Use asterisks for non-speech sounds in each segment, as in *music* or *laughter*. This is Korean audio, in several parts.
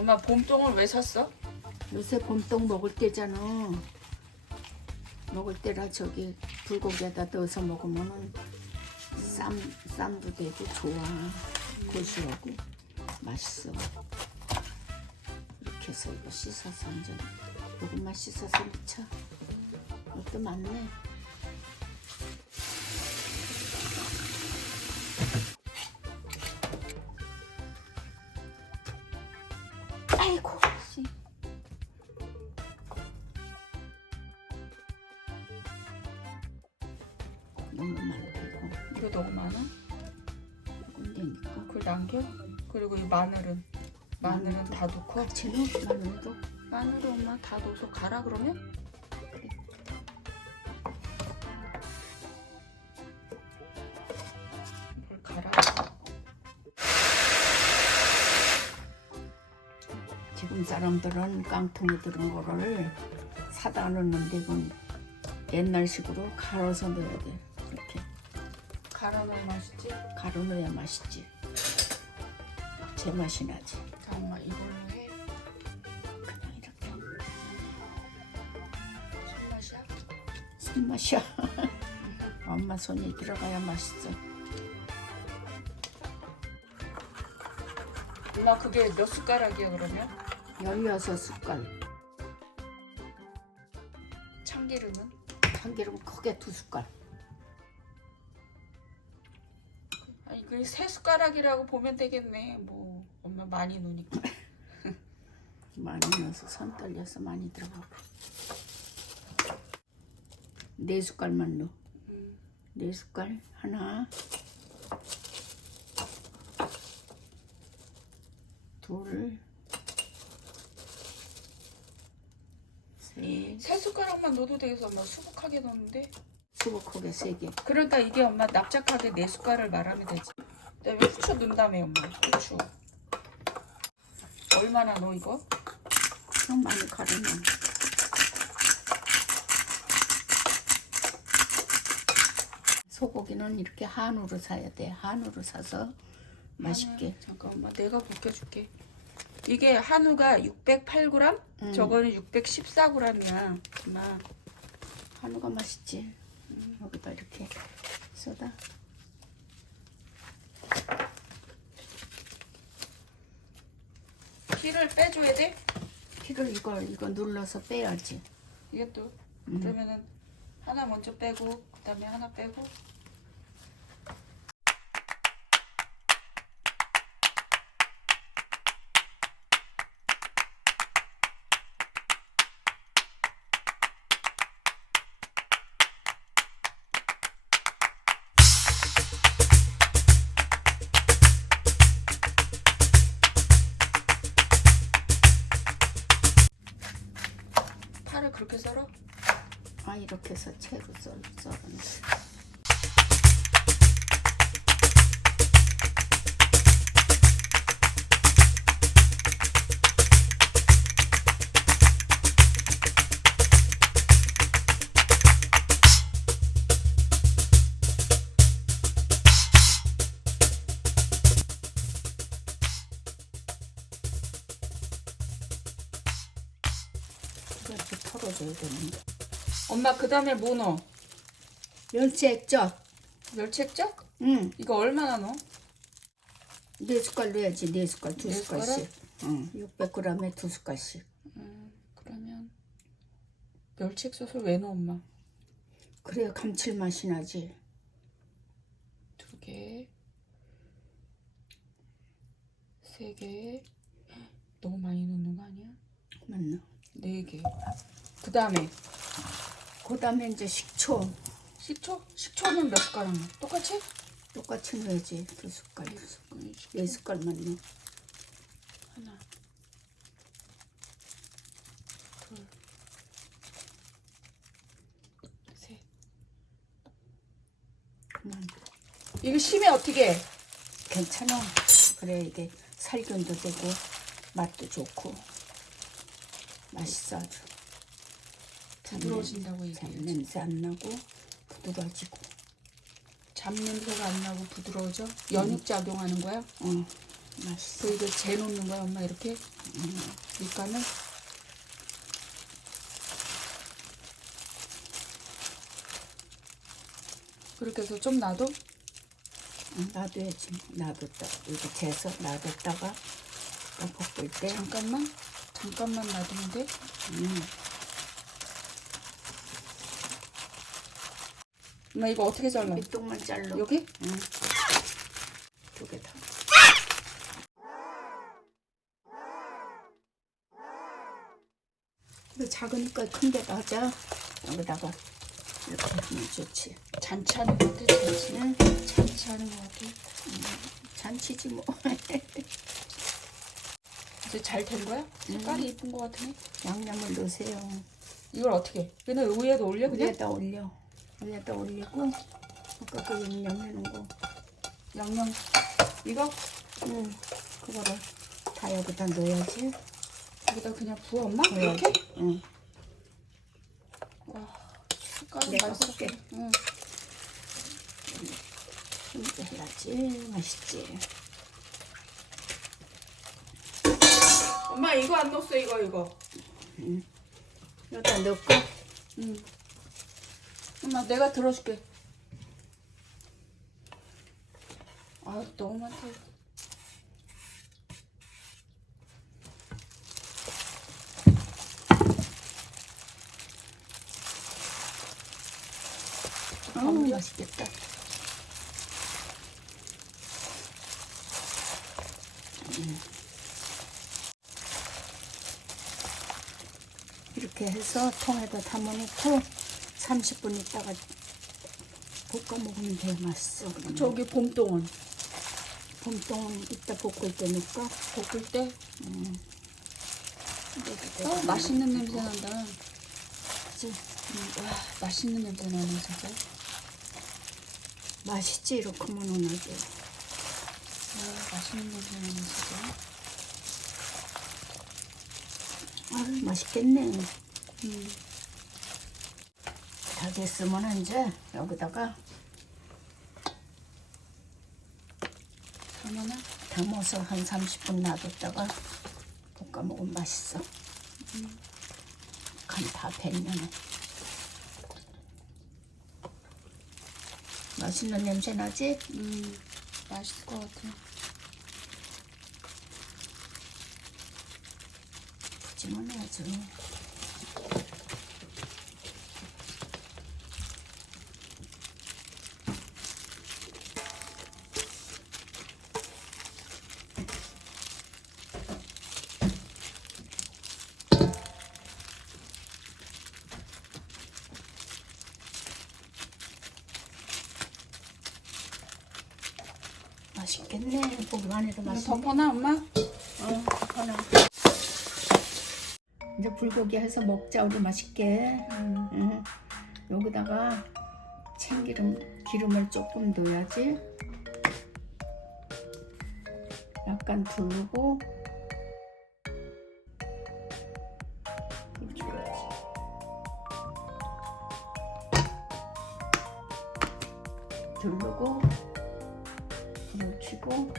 엄마 봄동을 왜 샀어? 요새 봄동 먹을 때잖아. 먹을 때라 저기 불고기에다 넣어서 먹으면은 쌈 쌈도 되고 좋아. 고소하고 맛있어. 이렇게 해서 이거 씻어서 완전 조금만 씻어서 넣자. 이것도 많네. 너무 많다 이거. 이거 너무 많아? 되니까. 그걸 남겨? 그리고 이 마늘은 마늘은 다 넣고 쟤는 마늘도 마늘을 엄마 다 넣어서 갈아 그러면? 그래. 이걸 갈아 지금 사람들은 깡통에 들은 거를 사다 넣는데 이건 옛날식으로 갈아서 넣어야 돼. 넣으면 맛있지? 갈아 넣어야 맛있지. 제 맛이 나지. 자 엄마 이걸로 해 그냥 이렇게 손맛이야? 손맛이야. *laughs* 엄마 손이 들어가야 맛있어. 엄마 그게 몇 숟가락이야 그러면? 16숟갈. 참기름은? 참기름 크게 두 숟갈. 그세 숟가락이라고 보면 되겠네 뭐 엄마 많이 넣으니까 *laughs* 많이 넣어서 손 떨려서 많이 들어가고. 네 숟갈만 넣어. 음. 네 숟갈 하나 둘 셋, 세 숟가락만 넣어도 되겠어 엄마 수북하게 넣는데 수북하게 세 개. 그러니까 이게 엄마 납작하게 네 숟갈을 말하면 되지 그다음에 후추 넣는다며 엄마 후추 얼마나 넣어 이거? 그냥 많이 가르면 소고기는 이렇게 한우로 사야 돼. 한우로 사서 맛있게. 한우, 잠깐 엄마 내가 벗겨줄게 이게 한우가 608g 음. 저거는 614g이야 엄마 한우가 맛있지. 음, 여기다 이렇게 쏟아. 피를 빼줘야 돼? 피를 이걸 이거 눌러서 빼야지. 이것도 음. 그러면은 하나 먼저 빼고 그다음에 하나 빼고 파를 그렇게 썰어? 아 이렇게 해서 채로 썰 썰어. 되는데. 엄마 그 다음에 뭐 넣어? 멸치 액젓. 멸치액젓? 응. 이거 얼마나 넣어? 네 숟갈 넣어야지. 네 숟갈, 두 네 숟갈씩. 응. 600g에 두 숟갈씩. 음, 그러면 멸치액젓을 왜 넣어 엄마? 그래야 감칠맛이 나지. 두 개, 세 개, *gasps* 너무 많이 넣는 거 아니야? 맞나? 네 개. 그 다음에 그 다음에 이제 식초 식초? 식초는 몇 숟가락 넣어? 똑같이? 똑같이 넣어야지. 두 숟갈, 두 숟갈. 음, 네 숟갈만 넣어. 하나, 둘, 셋. 그만. 이거 심해 어떻게? 해? 괜찮아. 그래 이게 살균도 되고 맛도 좋고 맛있어 아주. 부드러워진다고 잡 얘기해요. 냄새 안 나고 부드러워지고. 잡 냄새가 안 나고 부드러워져? 연육 작용하는 거야? 어. 맛있어. 그 이거 재 놓는 거야 엄마 이렇게 음. 밑간을 그렇게 해서 좀 놔둬 응, 놔둬야지. 놔뒀다. 이렇게 재서 놔뒀다가 또 볶을 때 잠깐만 잠깐만 놔두면 돼 음, 엄마 이거 어떻게 잘라 밑동만 잘라. 여기 응. 두 개 다. 이거 작으니까 큰 데다 하자. 여기다가 이렇게 하면 좋지. 잔치하는 것 같아 잔치 응? 잔치하는 것 같아 잔치지 뭐. *laughs* 이제 잘 된 거야 색깔이 이쁜 것 같으네 양념을 넣으세요. 이걸 어떻게 해? 그냥 위에도 올려 그냥 위에다 올려. 위에다 올리고 아까 그 양념하는 거. 양념 이거 응. 그거를 다 여기다 넣어야지. 여기다 그냥 부어 엄마. 이렇게 응. 와 맛있어 할게. 응. 이렇게 해야지. 맛있지. 엄마 이거 안 넣었어 이거 이거 여기다 넣고 응. 엄마 내가 들어줄게. 아 너무 많다. 어우 맛있겠다. 음. 이렇게 해서 통에다 담아놓고 30분 있다가 볶아 먹으면 돼 맛있어. 그러면. 저기 봄동은 봄동은 이따 볶을 때 넣을까? 볶을 때 여기다가 어, 맛있는 냄새 난다. 그치? 음, 와 맛있는 냄새 나네 진짜. 맛있지 이렇게 하면 오늘도 와 맛있는 냄새 나네 진짜. 아유 맛있겠네. 음. 다 됐으면 이제 여기다가 얼마나? 담아서 한 30분 놔뒀다가 볶아 먹으면 맛있어. 간다 됐네. 맛있는 냄새 나지? 음 맛있을 것 같아. 아주. 보기만 해도 맛있네. 덮어놔 엄마. 어, 하나. 이제 불고기 해서 먹자 우리 맛있게. 응. 여기다가 참기름 기름을 조금 넣어야지. 약간 두르고. 두르고 불을 켜고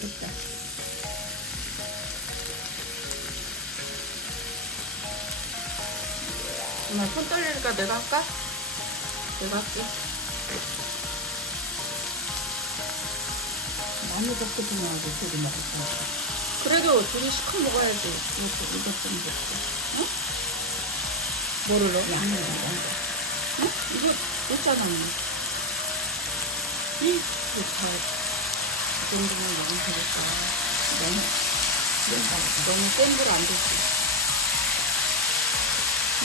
됐다. 엄마 손 떨리니까 내가 할까? 내가 할게. 많이 섞지 말고 소리 먹었어. 그래도 둘이 시커 먹어야지. 이것도 이것 좀 넣고. 뭐를 넣어? 이런 거. 응? 이거 넣잖아. 이 좋다. 이 정도면 너무 잘했다. 너무 너무 센불안 되지. 음.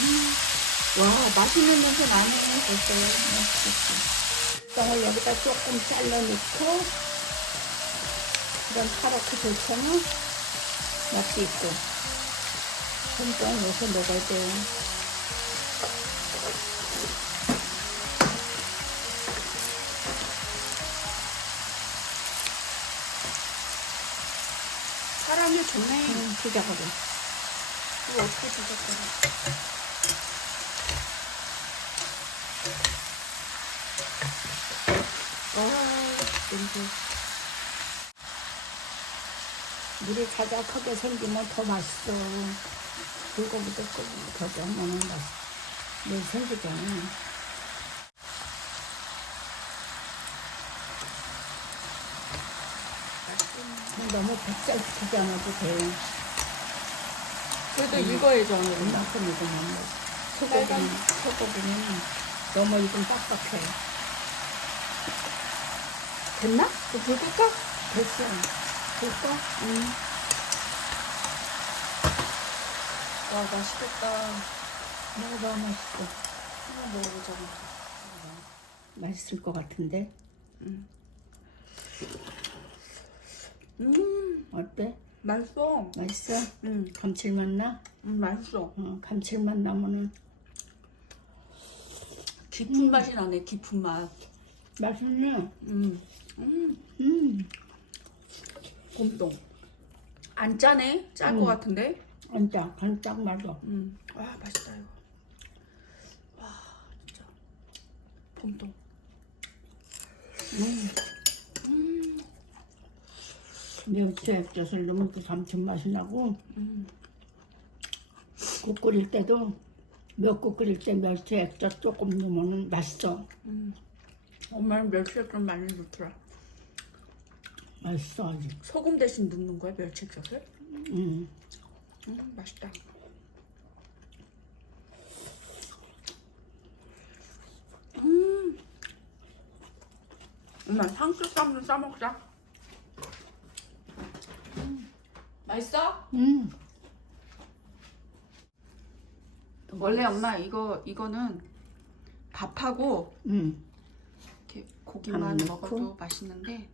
와, 맛있는 냄새 나네, 벌써. 맛있겠지. 빵을 여기다 조금 잘라 넣고 이런 파랗게 좋잖아. 맛이 있고. 손좀 넣어서 먹어야 돼. 사 람이 좋네. 음, 부자하고. 이거 어떻게 드셨더라? 와, 냄새. 물이 자작하게 생기면 더 맛있어. 불고기도 더 넣으면 맛있어. 물 생기잖아. 너무 시키지 않아도 돼. 그래도 이거에 저는 이만큼 익으면 소고기는, 소고기는 너무 익으면 빡빡해. 됐나? 그불 끌까? 됐어. 볼까? 응. 와 맛있겠다. 먹어봐, 맛있어. 한번 먹어보자. 맛있을 것 같은데? 음 어때? 맛있어. 맛있어? 응, 감칠맛 나? 음 맛있어. 어, 감칠맛 나면은 깊은 맛이 나네. 깊은 맛. 맛있네. 음, 음, 음, 곰동. 안 짜네? 짤것 음. 같은데? 진짜 간 딱 맞아. 음, 와 맛있다 이거. 와 진짜. 곰동. 음. 음, 멸치 액젓을 넣으면 그 감칠맛이 나고 음, 국 끓일 때도 몇국 끓일 때 멸치 액젓 조금 넣으면 맛있어. 음. 엄마는 멸치액 좀 많이 넣더라. 맛있어 아주. 소금 대신 넣는 거야 멸치 액젓을? 음. 음, 맛있다. 음. 엄마 상추 쌈좀 싸 먹자. 음. 맛있어? 음. 원래 엄마 이거 이거는 밥하고 음. 이렇게 고기만 밥 넣고? 먹어도 맛있는데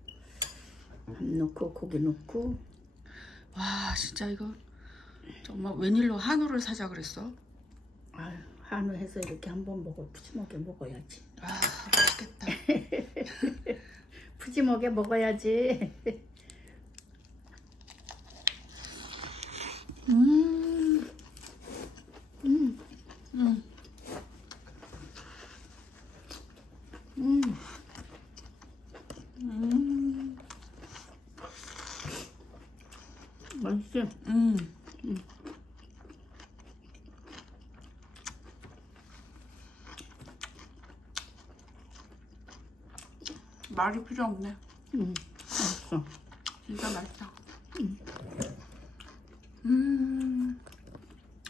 밥 넣고 고기 넣고 와 진짜 이거 정말 웬일로 한우를 사자 그랬어? 아유, 한우 해서 이렇게 한번 먹어 푸짐하게 먹어야지. 아 맛있겠다. *laughs* 푸짐하게 먹어야지. *laughs* 음. 음. 음. 음. 음. 맛있지? 음. 말이 필요 없네. 음. 맛있어. 진짜 맛있다. 음.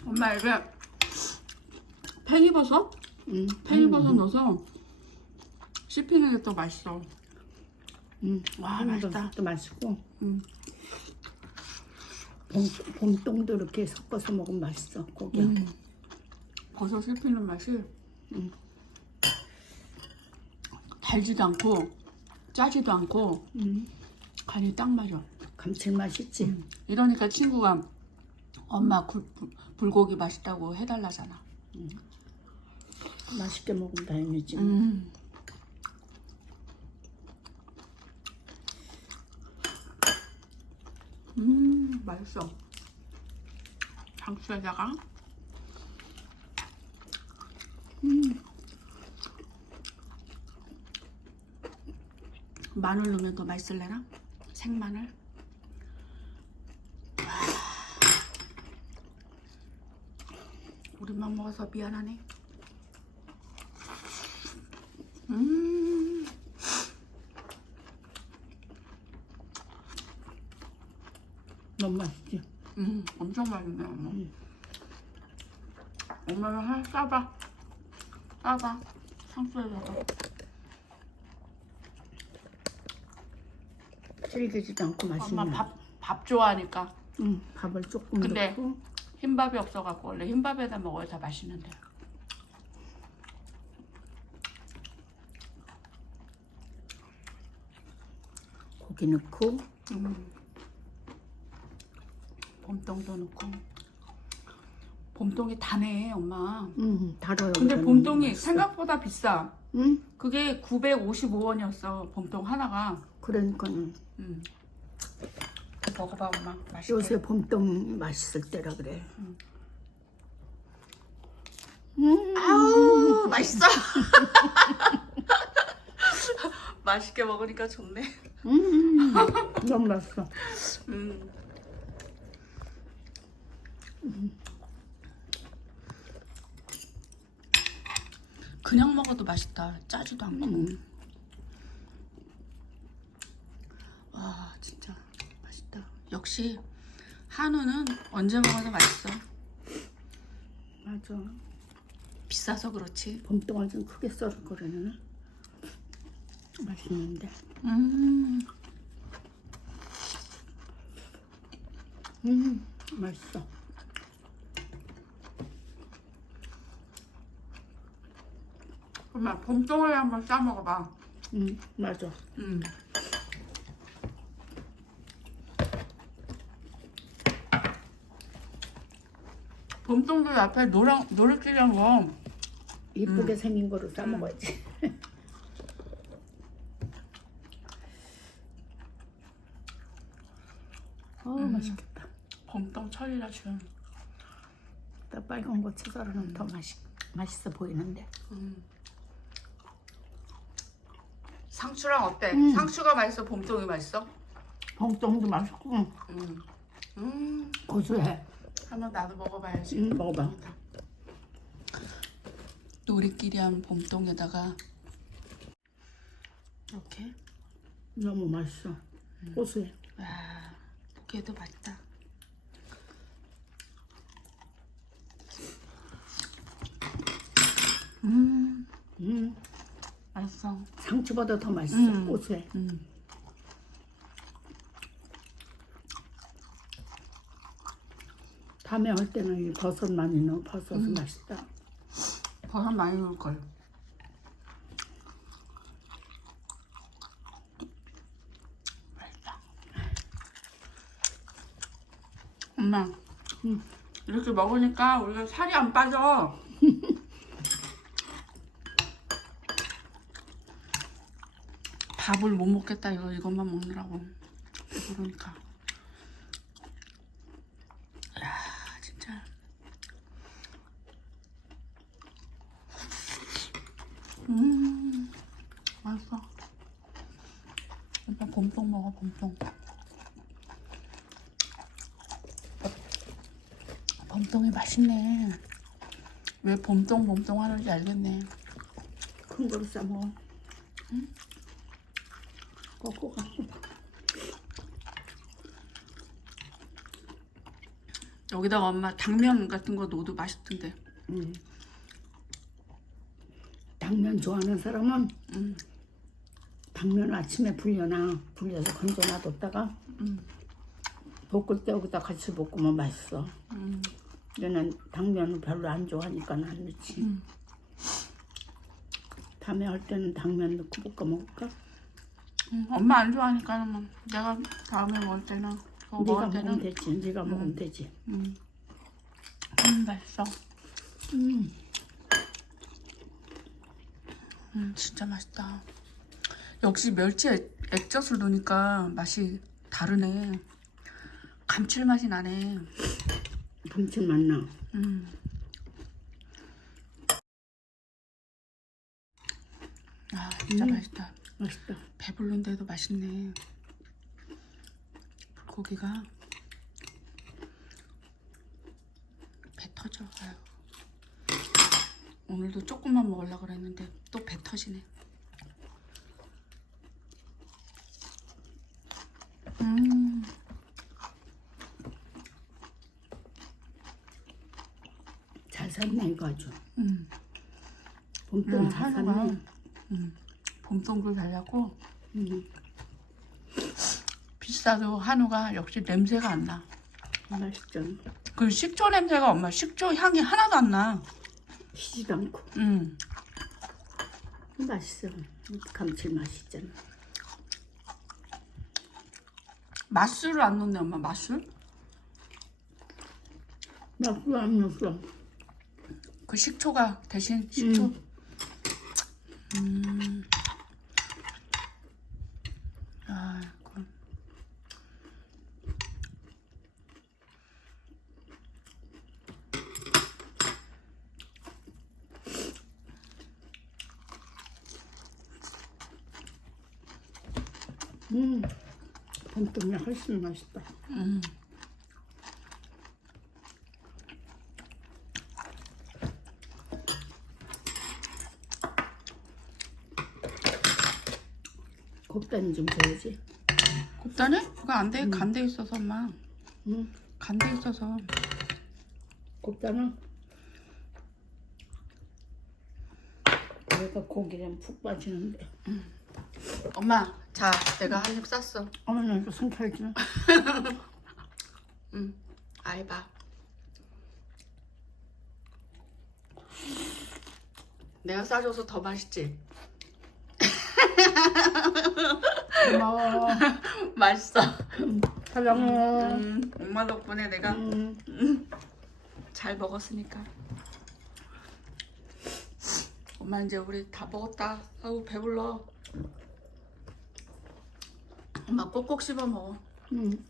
엄마 이게 팽이버섯? 음. 팽이버섯 넣어서 씹히는 게또 맛있어. 음. 와, 맛있다. 또 맛있고 음. 봄, 봄동도 이렇게 섞어서 먹으면 맛있어 고기. 음. 버섯 씹히는 맛이 음. 달지도 않고 짜지도 않고 음. 간이 딱 맞아. 감칠맛 있지? 이러니까 친구가 엄마 굴, 불- 불고기 맛있다고 해달라잖아. 맛있게 먹으면 다행이지. 음. 음, 맛있어. 장수에다가 음. 마늘 넣으면 더 맛있을래나? 생마늘. 우리만 먹어서 미안하네. 음. 너무 맛있지? 음, 엄청 맛있네, 엄마. 엄마는 하나 싸봐. 싸봐. 상추에다가. 질기지도 않고 맛있네. 엄마 밥, 밥 좋아하니까. 응, 밥을 조금 근데- 넣고 흰밥이 없어갖고 원래 흰밥에다 먹어야 다 맛있는데. 고기 넣고 음. 봄동도 넣고. 봄동이 다네, 엄마. 음, 달아요. 근데 봄동이. 생각보다 비싸. 응? 그게 955원이었어, 봄동 하나가. 그러니까는 음. 먹어봐, 엄마. 맛있게. 요새 봄동 맛있을 때라 그래. 음. 음. 아우, 맛있어. *laughs* 맛있게 먹으니까 좋네. 음. 너무 맛있어. 음. 그냥 먹어도 맛있다. 짜지도 않고. 음. 와 진짜. 역시 한우는 언제 먹어도 맛있어. 맞아. 비싸서 그렇지. 봄동을 좀 크게 썰을 거려는 맛있는데. 음. 음, 맛있어. 엄마 봄동을 한번 싸 먹어봐. 음, 맞아. 음. 봄동도 앞에 노랑 노릇끼리한 거. 이쁘게 생긴 거로 싸 먹어야지. *laughs* 어, 맛있겠다. 봄동 철이라 지금. 나 빨간 거 채썰어는 더 맛있 맛있어 보이는데. 음. 상추랑 어때? 음. 상추가 맛있어? 봄동이 맛있어? 봄동도 맛있고 음. 음. 고소해. 한번 나도 먹어봐야지. 음, 먹어봐. 또 우리끼리 한 봄동에다가 이렇게 너무 맛있어. 고소해. 와 보기에도 맛있다. 음 음, 맛있어. 상추보다 더 맛있어. 음. 고소해. 음. 밤에 할 때는 이 버섯 많이 넣어. 버섯은 맛있다. 버섯 많이 넣을 걸. 맛있다. 엄마, 음. 이렇게 먹으니까 우리가 살이 안 빠져. *laughs* 밥을 못 먹겠다 이거 이것만 먹느라고 배부르니까. 야 진짜. 음, 맛있어. 오빠 봄동. 봄동이 맛있네. 왜 봄동, 봄동 하는지 알겠네. 큰 거로 싸 먹어. 응? 꺾고 갖고. 여기다가 엄마 당면 같은 거 넣어도 맛있던데. 음. 당면 좋아하는 사람은 음, 당면 아침에 불려놔. 불려서 건져놔뒀다가 음, 볶을 때 여기다 같이 볶으면 맛있어. 음. 얘는 당면을 별로 안 좋아하니까 안 넣지. 음. 다음에 할 때는 당면 넣고 볶아 먹을까? 음, 엄마 안 좋아하니까 뭐 내가 다음에 먹을 때는 그거 네가 먹을 먹으면 때는 되지. 네가 먹으면 되지. 음, 음 맛있어. 음. 음 진짜 맛있다. 역시 멸치 액, 액젓을 넣으니까 맛이 다르네. 감칠맛이 나네. 감칠맛 나. 음. 아 진짜 음. 맛있다. 맛있다. 배부른데도 맛있네. 불고기가 배 터져. 아유. 오늘도 조금만 먹으려고 그랬는데 또 배 터지네. 음, 아주. 음, 봄동 음, 잘 한우가. 샀네. 음. 봄동도 달라고 음. 비싸도 한우가 역시 냄새가 안 나. 맛있죠. 그 식초 냄새가 엄마 식초 향이 하나도 안 나. 시지도 않고 음. 맛있어. 감칠맛 있잖아. 맛술을 안 넣네 엄마 맛술? 맛도 안 넣었어. 그 식초가 대신 식초. 음. 음. 아, 그. 음. 봄동이 훨씬 맛있다. 음. 곱단이 좀 줘야지. 곱다니? 그거 안 돼. 음. 간돼 있어서 엄마. 응. 간돼 있어서. 곱단은 얘가 고기랑 푹 빠지는데. 엄마, 자, 내가 한 입 쌌어. 어머니 이거 손 털지 마. 응. 아이 봐. 내가 싸줘서 더 맛있지? 고마워. *laughs* 맛있어. 사랑해. 음, 엄마 덕분에 내가 음. 잘 먹었으니까. 엄마 이제 우리 다 먹었다. 아우 배불러. 엄마 꼭꼭 씹어 먹어. 음.